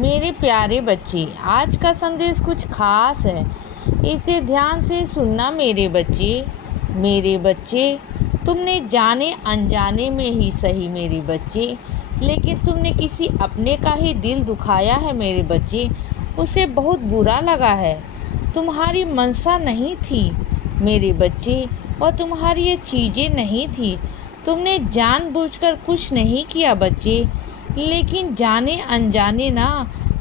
मेरे प्यारे बच्चे, आज का संदेश कुछ खास है। इसे ध्यान से सुनना मेरे बच्चे। मेरे बच्चे, तुमने जाने अनजाने में ही सही मेरे बच्चे, लेकिन तुमने किसी अपने का ही दिल दुखाया है मेरे बच्चे। उसे बहुत बुरा लगा है। तुम्हारी मनसा नहीं थी मेरे बच्चे, और तुम्हारी ये चीज़ें नहीं थी। तुमने जानबूझकर कुछ नहीं किया बच्चे, लेकिन जाने अनजाने ना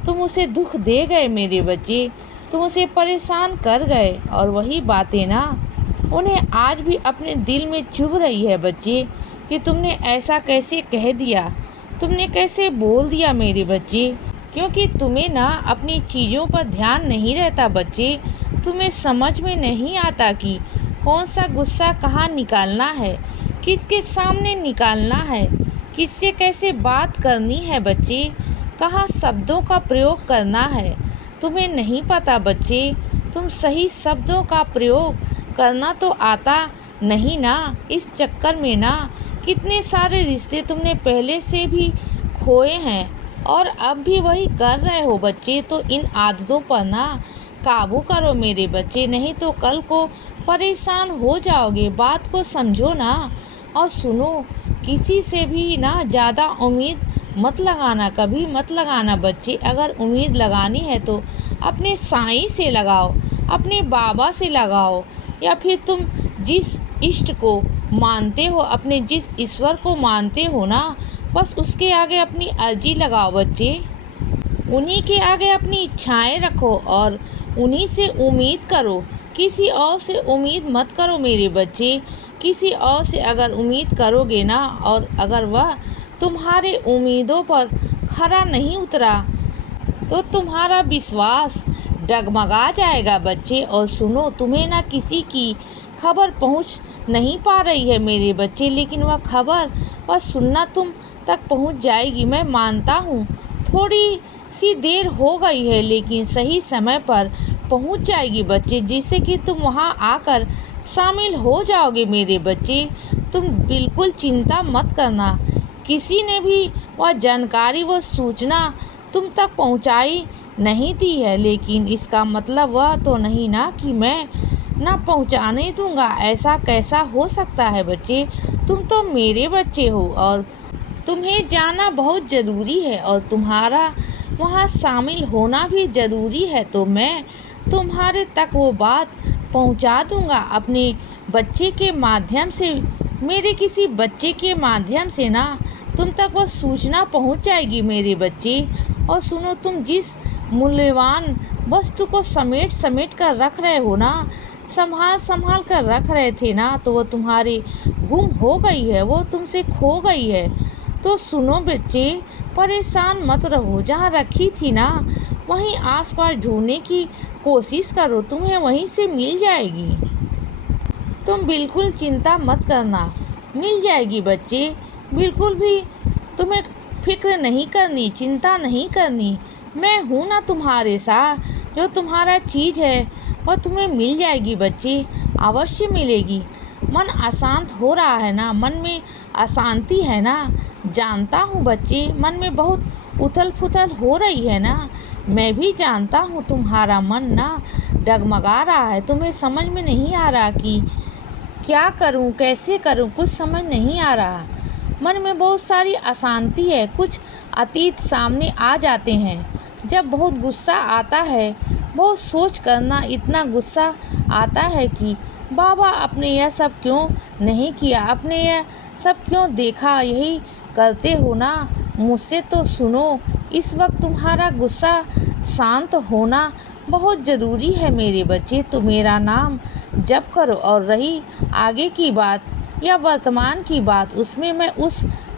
तुम उसे दुख दे गए मेरे बच्चे। तुम उसे परेशान कर गए, और वही बातें ना उन्हें आज भी अपने दिल में चुभ रही है बच्चे कि तुमने ऐसा कैसे कह दिया, तुमने कैसे बोल दिया मेरे बच्चे। क्योंकि तुम्हें ना अपनी चीज़ों पर ध्यान नहीं रहता बच्चे। तुम्हें समझ में नहीं आता कि कौन सा गुस्सा कहाँ निकालना है, किसके सामने निकालना है, किससे कैसे बात करनी है बच्चे, कहाँ शब्दों का प्रयोग करना है। तुम्हें नहीं पता बच्चे। तुम सही शब्दों का प्रयोग करना तो आता नहीं ना। इस चक्कर में ना कितने सारे रिश्ते तुमने पहले से भी खोए हैं, और अब भी वही कर रहे हो बच्चे। तो इन आदतों पर ना काबू करो मेरे बच्चे, नहीं तो कल को परेशान हो जाओगे। बात को समझो ना, और सुनो, किसी से भी ना ज़्यादा उम्मीद मत लगाना, कभी मत लगाना बच्चे। अगर उम्मीद लगानी है तो अपने साईं से लगाओ, अपने बाबा से लगाओ, या फिर तुम जिस इष्ट को मानते हो, अपने जिस ईश्वर को मानते हो ना, बस उसके आगे अपनी अर्जी लगाओ बच्चे। उन्हीं के आगे अपनी इच्छाएं रखो और उन्हीं से उम्मीद करो। किसी और से उम्मीद मत करो मेरे बच्चे। किसी और से अगर उम्मीद करोगे ना, और अगर वह तुम्हारे उम्मीदों पर खरा नहीं उतरा, तो तुम्हारा विश्वास डगमगा जाएगा बच्चे। और सुनो, तुम्हें ना किसी की खबर पहुंच नहीं पा रही है मेरे बच्चे, लेकिन वह खबर बस सुनना तुम तक पहुंच जाएगी। मैं मानता हूँ थोड़ी सी देर हो गई है, लेकिन सही समय पर पहुंच जाएगी बच्चे, जिससे कि तुम वहां आकर शामिल हो जाओगे मेरे बच्चे। तुम बिल्कुल चिंता मत करना। किसी ने भी वह जानकारी, वह सूचना तुम तक पहुंचाई नहीं दी है, लेकिन इसका मतलब वह तो नहीं ना कि मैं ना पहुंचाने दूंगा। ऐसा कैसा हो सकता है बच्चे। तुम तो मेरे बच्चे हो, और तुम्हें जाना बहुत ज़रूरी है, और तुम्हारा वहाँ शामिल होना भी ज़रूरी है। तो मैं तुम्हारे तक वो बात पहुँचा दूँगा अपने बच्चे के माध्यम से। मेरे किसी बच्चे के माध्यम से ना तुम तक वो सूचना पहुँच जाएगी मेरे बच्चे। और सुनो, तुम जिस मूल्यवान वस्तु को समेट समेट कर रख रहे हो ना, संभाल संभाल कर रख रहे थे ना, तो वो तुम्हारे गुम हो गई है, वो तुमसे खो गई है। तो सुनो बच्चे, परेशान मत रहो। जहाँ रखी थी ना, वहीं आसपास ढूंढने की कोशिश करो, तुम्हें वहीं से मिल जाएगी। तुम बिल्कुल चिंता मत करना, मिल जाएगी बच्चे। बिल्कुल भी तुम्हें फिक्र नहीं करनी, चिंता नहीं करनी। मैं हूँ ना तुम्हारे साथ। जो तुम्हारा चीज़ है वह तुम्हें मिल जाएगी बच्चे, अवश्य मिलेगी। मन अशांत हो रहा है ना, मन में अशांति है ना, जानता हूँ बच्चे। मन में बहुत उथल पुथल हो रही है ना, मैं भी जानता हूँ। तुम्हारा मन ना डगमगा रहा है, तुम्हें समझ में नहीं आ रहा कि क्या करूँ, कैसे करूँ, कुछ समझ नहीं आ रहा। मन में बहुत सारी अशांति है, कुछ अतीत सामने आ जाते हैं। जब बहुत गुस्सा आता है, बहुत सोच करना, इतना गुस्सा आता है कि बाबा आपने यह सब क्यों नहीं किया, आपने यह सब क्यों देखा, यही करते हो ना मुझसे। तो सुनो, इस वक्त तुम्हारा गुस्सा शांत होना बहुत ज़रूरी है मेरे बच्चे। तो मेरा नाम जप करो, और रही आगे की बात या वर्तमान की बात, उसमें मैं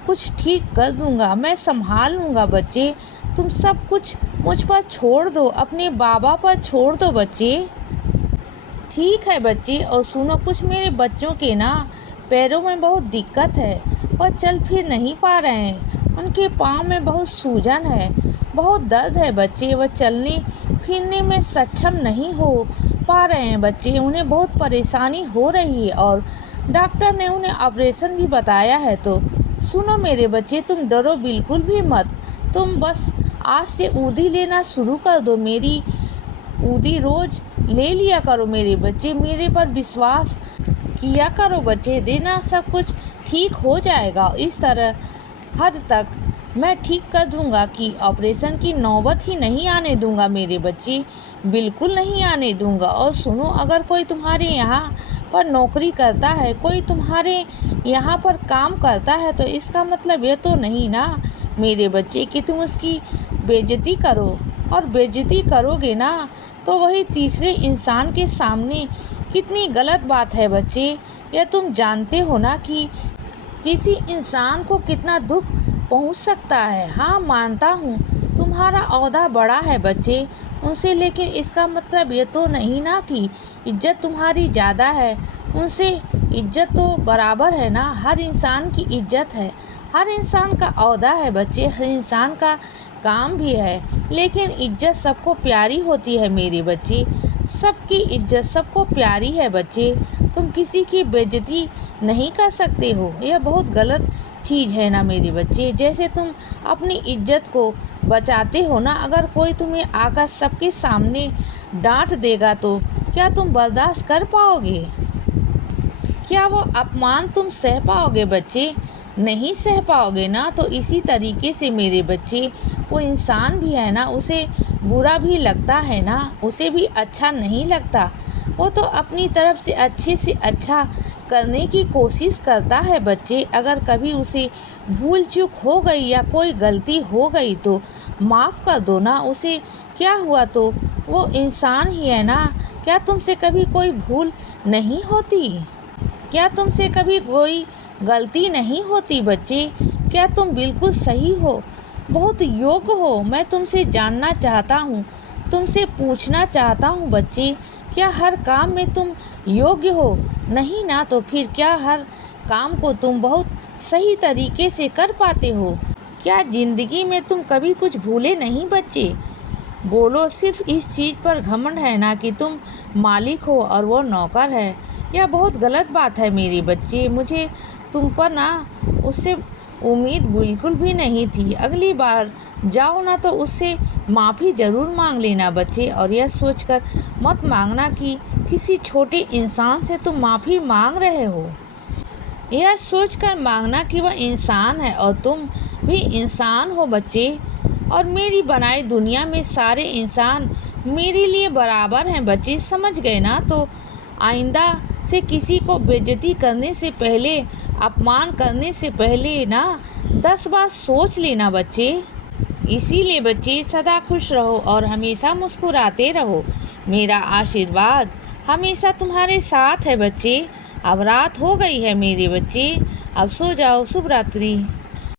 कुछ ठीक कर दूंगा, मैं संभाल लूँगा बच्चे। तुम सब कुछ मुझ पर छोड़ दो, अपने बाबा पर छोड़ दो बच्चे। ठीक है बच्चे। और सुनो, कुछ मेरे बच्चों के ना पैरों में बहुत दिक्कत है, वह चल फिर नहीं पा रहे हैं। उनके पाँव में बहुत सूजन है, बहुत दर्द है बच्चे। वह चलने फिरने में सक्षम नहीं हो पा रहे हैं बच्चे। उन्हें बहुत परेशानी हो रही है, और डॉक्टर ने उन्हें ऑपरेशन भी बताया है। तो सुनो मेरे बच्चे, तुम डरो बिल्कुल भी मत। तुम बस आज से ऊधी लेना शुरू कर दो, मेरी ऊधी रोज ले लिया करो मेरे बच्चे, मेरे पर विश्वास किया करो बच्चे, देना सब कुछ ठीक हो जाएगा। इस तरह हद तक मैं ठीक कर दूंगा कि ऑपरेशन की नौबत ही नहीं आने दूंगा मेरे बच्चे, बिल्कुल नहीं आने दूंगा। और सुनो, अगर कोई तुम्हारे यहाँ पर नौकरी करता है, कोई तुम्हारे यहाँ पर काम करता है, तो इसका मतलब ये तो नहीं ना मेरे बच्चे कि तुम उसकी बेइज्जती करो, और बेइज्जती करोगे ना तो वही तीसरे इंसान के सामने कितनी गलत बात है बच्चे। यह तुम जानते हो ना कि किसी इंसान को कितना दुख पहुंच सकता है। हाँ, मानता हूँ तुम्हारा ओहदा बड़ा है बच्चे उनसे, लेकिन इसका मतलब ये तो नहीं ना कि इज्जत तुम्हारी ज़्यादा है उनसे। इज्जत तो बराबर है ना, हर इंसान की इज्जत है, हर इंसान का ओहदा है बच्चे, हर इंसान का काम भी है, लेकिन इज्जत सबको प्यारी होती है मेरे बच्चे, सबकी इज्जत सबको प्यारी है बच्चे। तुम किसी की बेइज्जती नहीं कर सकते हो, यह बहुत गलत चीज़ है ना मेरे बच्चे। जैसे तुम अपनी इज्जत को बचाते हो ना, अगर कोई तुम्हें आकर सबके सामने डांट देगा तो क्या तुम बर्दाश्त कर पाओगे? क्या वो अपमान तुम सह पाओगे बच्चे? नहीं सह पाओगे ना। तो इसी तरीके से मेरे बच्चे, वो इंसान भी है ना, उसे बुरा भी लगता है ना, उसे भी अच्छा नहीं लगता। वो तो अपनी तरफ से अच्छे अच्छा करने की कोशिश करता है बच्चे। अगर कभी उसे भूल चूक हो गई या कोई गलती हो गई तो माफ़ कर दो ना उसे, क्या हुआ, तो वो इंसान ही है ना। क्या तुमसे कभी कोई भूल नहीं होती? क्या तुमसे कभी कोई गलती नहीं होती बच्चे? क्या तुम बिल्कुल सही हो, बहुत योग्य हो? मैं तुमसे जानना चाहता हूँ, तुमसे पूछना चाहता हूँ बच्चे, क्या हर काम में तुम योग्य हो? नहीं ना, तो फिर क्या हर काम को तुम बहुत सही तरीके से कर पाते हो? क्या ज़िंदगी में तुम कभी कुछ भूले नहीं बच्चे? बोलो, सिर्फ इस चीज़ पर घमंड है ना कि तुम मालिक हो और वो नौकर है। यह बहुत गलत बात है मेरे बच्चे, मुझे तुम पर ना उससे उम्मीद बिल्कुल भी नहीं थी। अगली बार जाओ ना तो उससे माफ़ी ज़रूर मांग लेना बच्चे, और यह सोचकर मत मांगना कि किसी छोटे इंसान से तुम माफ़ी मांग रहे हो। यह सोचकर मांगना कि वह इंसान है और तुम भी इंसान हो बच्चे, और मेरी बनाई दुनिया में सारे इंसान मेरे लिए बराबर हैं बच्चे, समझ गए ना। तो आइंदा से किसी को बेइज्जती करने से पहले, अपमान करने से पहले ना 10 बार सोच लेना बच्चे। इसीलिए बच्चे सदा खुश रहो और हमेशा मुस्कुराते रहो। मेरा आशीर्वाद हमेशा तुम्हारे साथ है बच्चे। अब रात हो गई है मेरे बच्चे, अब सो जाओ। शुभ रात्रि।